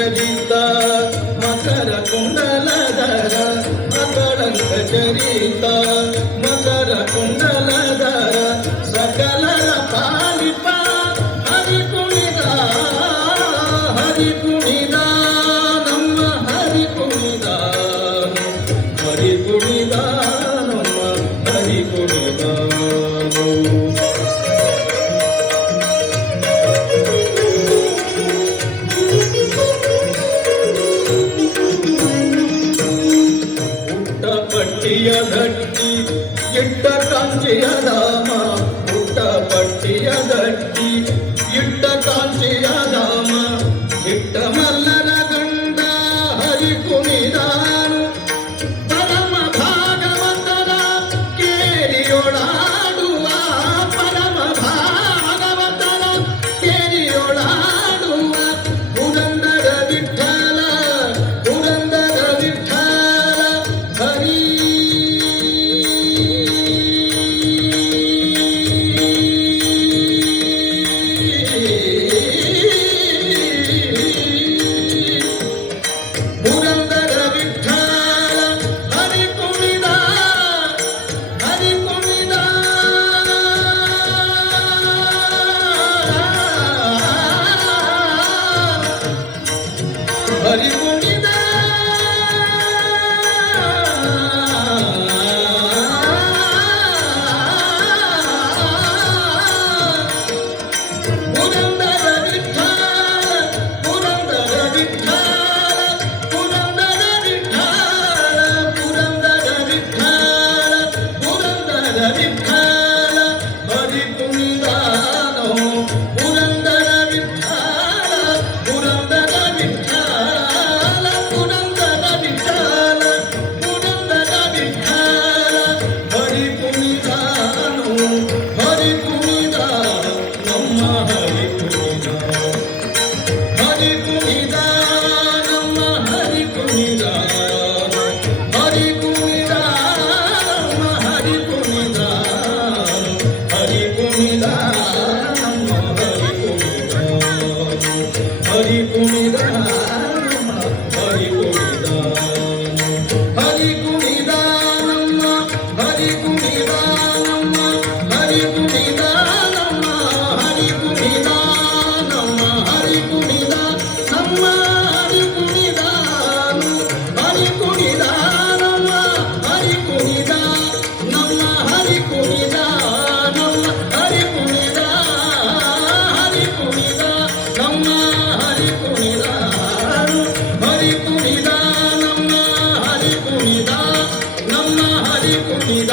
ಚರಿತ ಮಕರ ಕುಂಡಲಧರ ಅಕಳಂಕ ಚರಿತ ಮಕರ ಕುಂಡಲಧರ ಸಕಲರ ಪಾಲಿಪ ಹರಿ ಕುಣಿದ ನಮ್ಮ ಹರಿ ಕುಣಿದ ನಮ್ಮ ಹರಿ ಕುಣಿದ ಪಟ್ಟಿಯ ಗಟ್ಟಿ ಇಟ್ಟ ಕಾಂಚಿಯ ಧಾಮ ಪುಟ್ಟ ಪಟ್ಟಿಯ ಗಟ್ಟಿ ಇಟ್ಟ ಕಾಂಚಿಯ ಧಾಮ ಇಟ್ಟ ಮಲ್ಲರ ಗಂಡ ಹರಿ ಕುಣಿದಾನು ಪರಮ ಭಾಗವತರ ಕೇರಿಯೊಳಾಡುವ ಪರಮ ಭಾಗವತರ ಕೇರಿಯೊಳಾಡುವ ಪುರಂದರ ವಿಠಲ ಹರಿ ಕುಣಿದ ಹರಿ ಕುಣಿದ ಹರಿ ಕುಣಿದ ಹರಿ ಕುಣಿದ ನಮ್ಮ ಹರಿ ಕುಣಿದ ನಮ್ಮ ಹರಿ ಕುಣಿದ ನಮ್ಮ ಹರಿ ಕುಣಿದ ನಮ್ಮ ಹರಿ ಕುಣಿದ ನಮ್ಮ ಹರಿ ಕುಣಿದ ಹರಿ ಕುಣಿದ ನಮ್ಮ ಹರಿ ಕುಣಿದ ನಮ್ಮ ಹರಿ ಕುಣಿದ ನಮ್ಮ ಹರಿ ಕುಣಿದ ಹರಿ ಕುಣಿದ ನಮ್ಮ ಹರಿ ಕುಣಿದ ಹರಿ ಕುಣಿದ ನಮ್ಮ ಹರಿ ಕುಣಿದ ನಮ್ಮ ಹರಿ ಕುಣಿದ